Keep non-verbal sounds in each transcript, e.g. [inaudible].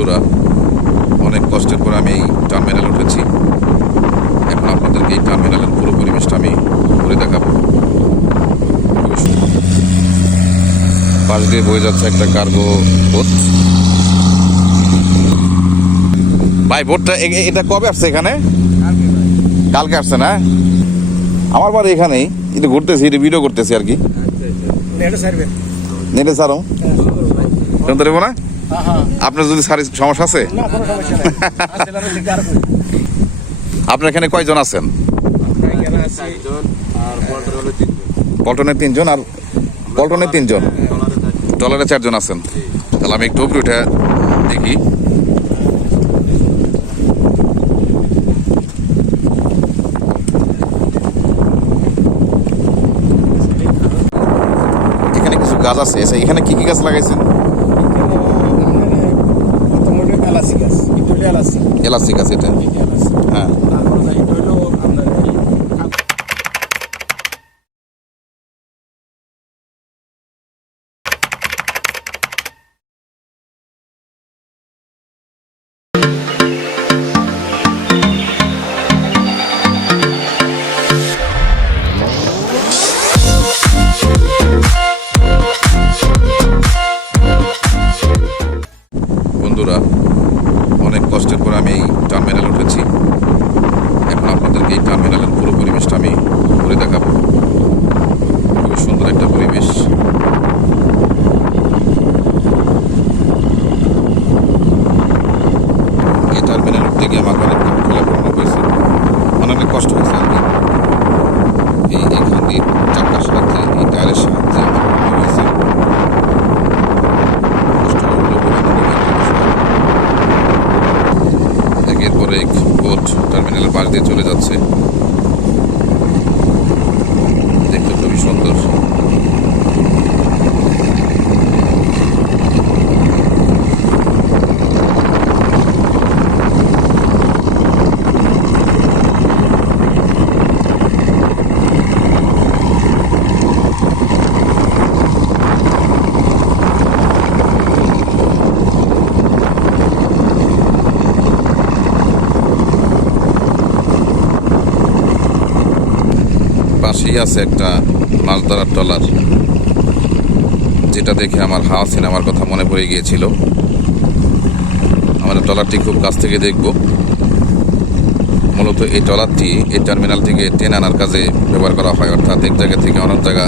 বন্ধুরা অনেক কষ্টের পর আমি এই টার্মিনাল উঠেছি। এখন আপনাদেরকে এই টার্মিনালের পুরো পরিবেশটা আমি ঘুরে দেখাবো। পাশ দিয়ে বয়ে যাচ্ছে একটা কার্গো বোট ভাই বোটটা এটা কবে আসছে এখানে? কালকে আসছে না? আমার বাড়ি এখানেই কিন্তু ঘুরতেছি একটু ভিডিও করতেছি আর কি। নেটে সারো। শুনতে দেবো না? আপনার যদি সারি সমস্যা আছে? [laughs] আপনার এখানে কয়জন আছেন? পল্টনে তিনজন আর পল্টনে তিনজন? ডলারে চারজন আছেন। তাহলে আমি একটু উপরে উঠে দেখি। এখানে কিছু গাছ আছে। আচ্ছা, এখানে কি কি গাছ লাগাইছেন? এলাচি। গাছ এটা? হ্যাঁ। বন্ধুরা অনেক কষ্টের পর আমি এই টার্মিনাল উঠেছি এখন আপনাদেরকে এই টার্মিনালের পুরো পরিবেশটা আমি ঘুরে দেখাবো খুবই সুন্দর একটা পরিবেশ এই টার্মিনাল উঠতে গিয়ে আমার অনেক খোলা পড়ানো হয়েছে অনেক কষ্ট হয়েছে আর কি এই এখান দিয়ে চাকার সাহায্যে এই টায়ারের সাহায্যে আমার হয়েছে কষ্ট হলো বলে আনন্দ একটা বিষয়। একের পর এক বোট টার্মিনালের পাশ দিয়ে চলে যাচ্ছে। দেখতে খুবই সুন্দর। পাশেই আছে একটা মাছ ধরার ট্রলার যেটা দেখে আমার হাওয়া সিনেমার কথা মনে পড়ে গিয়েছিল। আমরা ট্রলারটি খুব কাছ থেকে দেখব। মূলত এই ট্রলারটি এই টার্মিনাল থেকে টেনে আনার কাজে ব্যবহার করা হয়। অর্থাৎ এক জায়গা থেকে অনেক জায়গা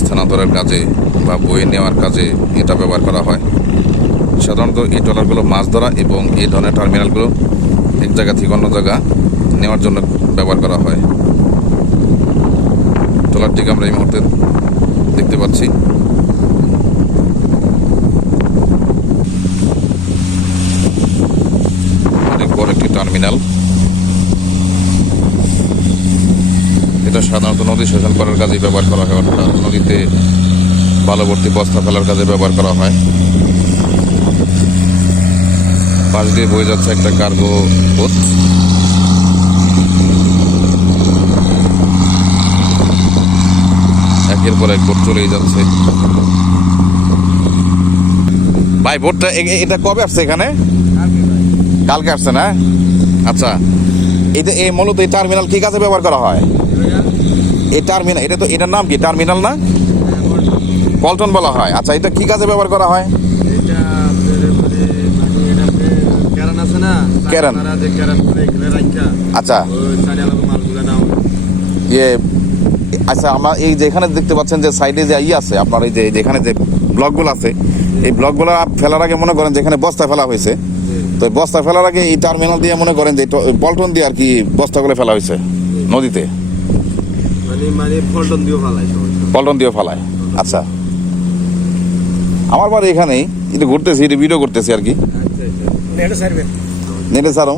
স্থানান্তরের কাজে বা বয়ে নেওয়ার কাজে এটা ব্যবহার করা হয়। সাধারণত এই ট্রলারগুলো মাছ ধরা এবং এই ধরনের টার্মিনালগুলো এক জায়গা থেকে অন্য জায়গা নেওয়ার জন্য ব্যবহার করা হয়। ট্রলারটিকে আমরা এই মুহূর্তে দেখতে পাচ্ছি। অনেক বড় একটি টার্মিনাল। এটা সাধারণত নদী শোষণ করার কাজে ব্যবহার করা হয়, অর্থাৎ নদীতে বালবর্তী বস্তা ফেলার কাজে ব্যবহার করা হয়। পাশ দিয়ে বয়ে যাচ্ছে একটা কার্গো বোট একের পর এক বোট চলেই যাচ্ছে। ভাই বোটটা এটা কবে আসছে এখানে? কালকে আসছে না? আচ্ছা এটা এই মূলত এই টার্মিনাল কি কাজে ব্যবহার করা হয়? এই টার্মিনাল এটা তো এটার নাম কি? টার্মিনাল না? পল্টন বলা হয়। আচ্ছা এটা কি কাজে ব্যবহার করা হয়? ক্যারান। আচ্ছা। ইয়ে আচ্ছা আমরা এই যেখানে দেখতে পাচ্ছেন যে সাইডে যে ইয়ে আছে আপনার এই যে যেখানে যে ব্লকগুলো আছে এই ব্লকগুলো ফেলার আগে মনে করেন যেখানে বস্তা ফেলা হয়েছে। তো বস্তা ফেলার আগে এই টার্মিনাল দিয়ে মনে করেন যে পল্টন দিয়ে আর কি বস্তাগুলো ফেলা হয়েছে নদীতে। পল্টন দিয়ে ফেলায় আচ্ছা। আমার বাড়ি এখানেই একটু ঘুরতেছি একটু ভিডিও করতেছি আর কি। নেটে সারো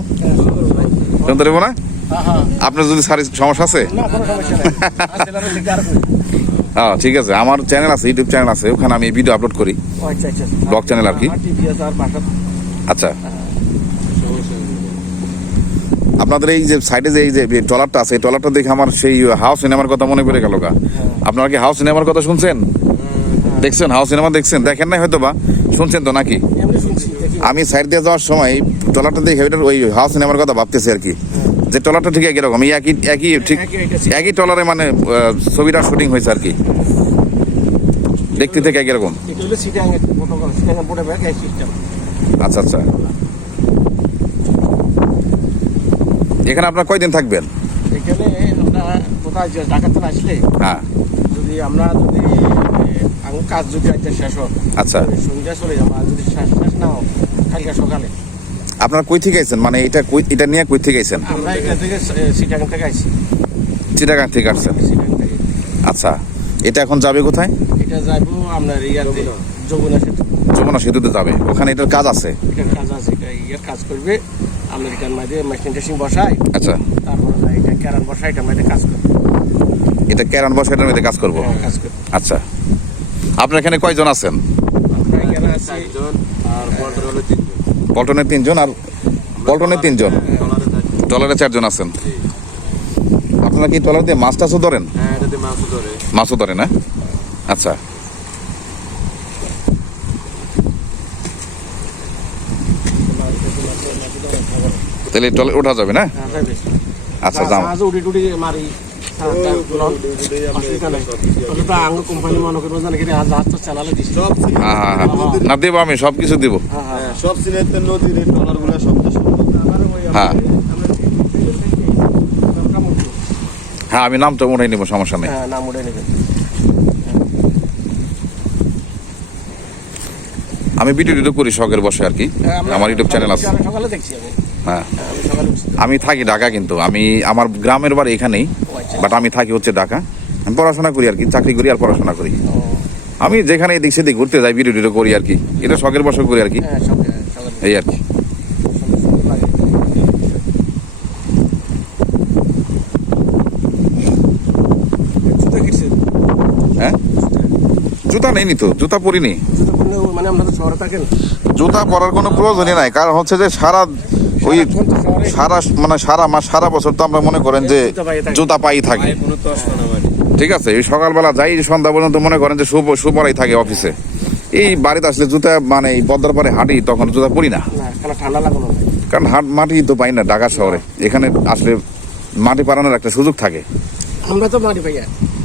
শুনতে দেবো না? আপনার যদি সারি সমস্যা আছে? হ্যাঁ ঠিক আছে। আমার চ্যানেল আছে ইউটিউব চ্যানেল আছে ওখানে আমি ভিডিও আপলোড করি। ব্লগ চ্যানেল আর কি। আচ্ছা। আপনাদের এই যে সাইডে যে এই যে ট্রলারটা আছে এই ট্রলারটা দেখে আমার সেই হাউস সিনেমার কথা মনে পড়ে গেল গা। আপনারা কি হাউস সিনেমার কথা শুনছেন? দেখছেন? হাউস সিনেমা দেখছেন? দেখেন নাই হয়তো বা শুনছেন তো নাকি? আমি সাইড দিয়ে যাওয়ার সময় ট্রলারটা দেখে ওইটার ওই হাউস সিনেমার কথা ভাবতেছি আর কি। যে ট্রলারটা ঠিক একই রকম একই একই ঠিক একই-। ট্রলারে মানে ছবিটা শুটিং হয়েছে আর কি। দেখতে থেকে একই রকম আচ্ছা আচ্ছা। এখানে আপনার কয়দিন থাকবেন? এখানে কোথায় ঢাকাতে আসলে হ্যাঁ। যদি আমরা যদি কাজ যদি আজকে শেষ হোক আচ্ছা। সন্ধ্যা চলে যাব আর যদি শেষ শেষ না হোক কালকে সকালে। আপনারা কই থেকে আইছেন? মানে এটা কই এটা নিয়ে কই থেকে আইছেন? আমরা এখান থেকে সিটাং থেকে আইছি। চিটাগাং থেকে আসছেন। আচ্ছা এটা এখন যাবে কোথায়? এটা যাইবো আপনার ইয়াতে যমুনা সেতু। যমুনা সেতুতে যাবে। ওখানে এটার কাজ আছে? এটার কাজ আছে এটা ইয়ার কাজ করবে। আমেরিকান মাঝে মেশিন টেশিন বসায়। আচ্ছা। তারপরে এটা ক্যারান বসায় এটা মাঝে কাজ করবে। এটা ক্যারান বসে এটার মধ্যে কাজ করব? হ্যাঁ, কাজ করবে। আচ্ছা। আপনার এখানে কয়জন আছেন? আমরা এখানে আছি আর পল্টন হলো তিনজন। পল্টনের তিনজন আর পল্টনের তিনজন। ট্রলারে চারজন আছেন। আপনারা কি ট্রলার দিয়ে মাছ টাছও ধরেন? হ্যাঁ মাছও ধরে। না? আচ্ছা। তাহলে ট্রলার ওঠা যাবে না? হ্যাঁ। আচ্ছা যাও। হ্যাঁ, মনে হ্যাঁ হ্যাঁ না দেবো আমি সব কিছু দেবো। হ্যাঁ, সব সিনেতে নদীর ট্রলারগুলো সব দেশে। আবার ওই। আমরা নামটা মুঠো। আমি নামটা উঠাই নিবো সমস্যা নেই। হ্যাঁ, নাম উঠে নেবেন। আমি ভিডিও টিডিও করি শখের বসে আর কি। হ্যাঁ, আমার ইউটিউব চ্যানেল আছে। সকালে- সকালে দেখছি আমি। হ্যাঁ আমি থাকি ঢাকা কিন্তু আমি আমার গ্রামের বাড়ি এখানেই। বাট আমি থাকি হচ্ছে ঢাকা আমি পড়াশোনা করি আর কি চাকরি করি আর পড়াশোনা করি আমি যেখানে এদিক সেদিক ঘুরতে যাই ভিডিও টিডিও করি আর কি এটা শখের বসে করি আর কি হ্যাঁ। এই আর কি। জুতা? হ্যাঁ জুতা নেইনি তো জুতা পরিনি মানে জুতা পরার কোনো প্রয়োজনই নাই কারণ হচ্ছে যে সারা ওই সারা মানে সারা মাস সারা বছর তো আমরা মনে করেন যে জুতা পাই থাকি। ঠিক আছে এই সকালবেলা যাই সন্ধ্যা পর্যন্ত মনে করেন যে সুপ সুপরাই থাকে অফিসে। এই বাড়িতে আসলে জুতা মানে এই পদ্মার পারে হাঁটি তখন জুতা পরি না। কারণ হাট মাটি তো পাই না ঢাকা শহরে। এখানে আসলে মাটি পারানোর একটা সুযোগ থাকে। আমরা তো মাটি পাইয়া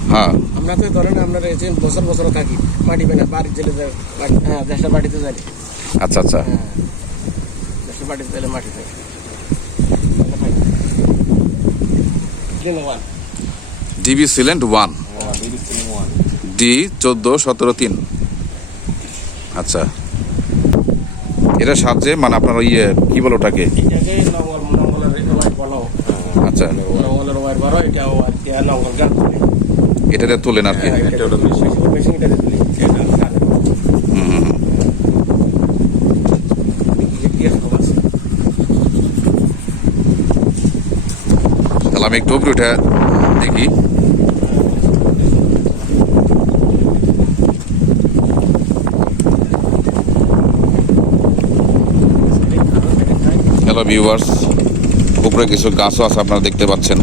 হ্যাঁ। আমরা তো ধরেন আমরা এই যে বছর বছর থাকি মাটি পাই না বাড়ি বাড়ি- হ্যাঁ দেশের বাড়িতে যাই। আচ্ছা আচ্ছা। হ্যাঁ দেশের বাড়িতে গেলে মাটি পাই ডিবি সিলেন্ট ওয়ান। ডি চোদ্দ সতেরো তিন। আচ্ছা। এটা সাহায্যে মানে আপনার ইয়ে, কি বলো ওটাকে? আচ্ছা। এটা তোলেন আর কি হ্যাঁ, এটা হলো মেশিন মেশিন এটা তুলি এটা গান হুম, হুম, হুম। তাহলে আমি একটু উপরে উঠে দেখি। হ্যালো ভিউয়ার্স উপরে কিছু গাছও আছে, আপনারা দেখতে পাচ্ছেন।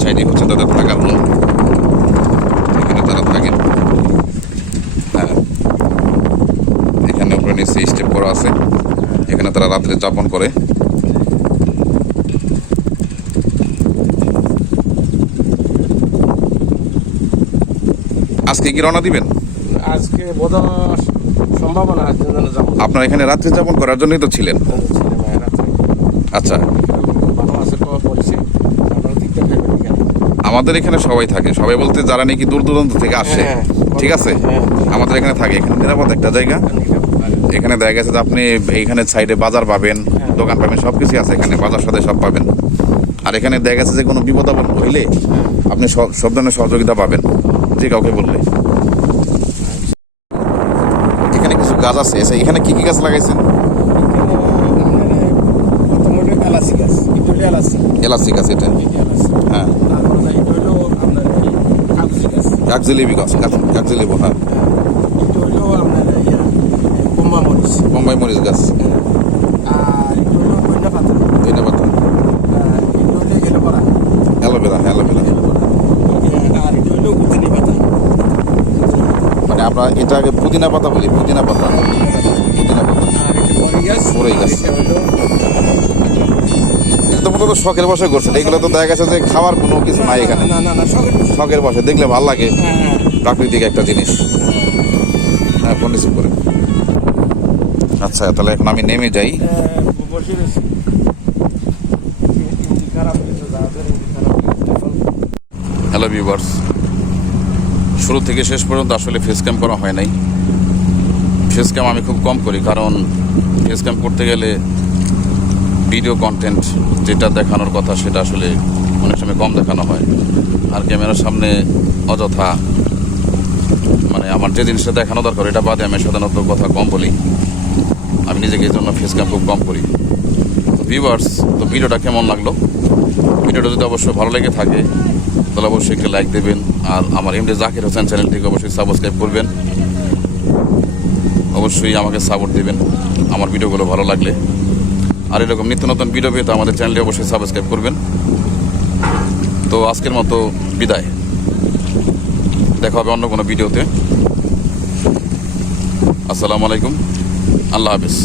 সাইডে হচ্ছে তাদের থাকার রুম এখানে তারা থাকেন হ্যাঁ। এখানে উপরে নিচে স্টেপ করা আছে। এখানে তারা রাত্রে যাপন করে। আজকে কি রওনা দিবেন? আজকে বোধ সম্ভাবনা আছে আপনার এখানে রাত্রি যাপন করার জন্যই তো ছিলেন। রাত্রে। আচ্ছা। আমাদের এখানে সবাই থাকে। সবাই বলতে যারা নাকি দূর দূরান্ত থেকে আসে হ্যাঁ। ঠিক আছে? হ্যাঁ। আমাদের এখানে থাকে। এখানে নিরাপদ একটা জায়গা। এখানে দেখা গেছে যে আপনি এখানে সাইডে বাজার পাবেন দোকান পাবেন সব কিছুই আছে এখানে। বাজার সাথে সব পাবেন। আর এখানে দেখা গেছে যে কোনো বিপদ আপদ হইলে আপনি সব ধরনের সহযোগিতা পাবেন। যে কাউকে বললে। এখানে কিছু গাছ আছে এসে এখানে কি কি গাছ লাগাইছেন? এলাচি গাছ এটা। এলাচি এলাচি গাছ এটা হ্যাঁ কাকজিলিবি গাছ কাক- কাকজিলিবু হ্যাঁ এটা হলো আপনার ইয়া বোম্বা মরিচ। বোম্বাই মরিচ গাছ আর এটা হলো কন্যা পাতা ধন্যবাদ আর এটা হলো এলোপারা অ্যালোভেরা অ্যালোভেরা এলোপারা আর এটা হলো উদ্দিনী পাতা মানে আমরা এটা আগে পুদিনা পাতা বলি পুদিনা পাতা। পুদিনা পাতা। আর বড়ই গাছ। এটা তো মূলত শখের বসে করছেন এগুলো তো দেখা গেছে যে খাওয়ার কোনো কিছু নাই এখানে। না না না সকের শখের বসে দেখলে ভালো লাগে। হ্যাঁ হ্যাঁ। প্রাকৃতিক একটা জিনিস। হ্যাঁ ফোন রিসিভ করে আচ্ছা তাহলে এখন আমি নেমে যাই। Hello viewers. শুরু থেকে শেষ পর্যন্ত আসলে ফেস ক্যাম্প করা হয় নাই। ফেস ক্যাম্প আমি খুব কম করি, কারণ ফেস ক্যাম্প করতে গেলে ভিডিও কন্টেন্ট যেটা দেখানোর কথা সেটা আসলে অনেক সময় কম দেখানো হয়। আর ক্যামেরার সামনে অযথা মানে আমার যে জিনিসটা দেখানো দরকার, এটা বাদে আমি সাধারণত কথা কম বলি। আমি নিজেকে এই জন্য ফেস ক্যাম্প খুব কম করি। ভিউয়ার্স তো ভিডিওটা কেমন লাগল? ভিডিওটা যদি অবশ্যই ভালো লেগে থাকে তাহলে অবশ্যই একটি লাইক দেবেন। আর আমার এমডি জাকির হোসেন চ্যানেলটিকে অবশ্যই সাবস্ক্রাইব করবেন। অবশ্যই আমাকে সাপোর্ট দেবেন। আমার ভিডিওগুলো ভালো লাগলে। আর এরকম নিত্য নতুন ভিডিও পেতে আমাদের চ্যানেলটি অবশ্যই সাবস্ক্রাইব করবেন। তো আজকের মতো বিদায়। দেখা হবে অন্য কোনো ভিডিওতে আসসালামু আলাইকুম। আল্লাহ হাফিজ।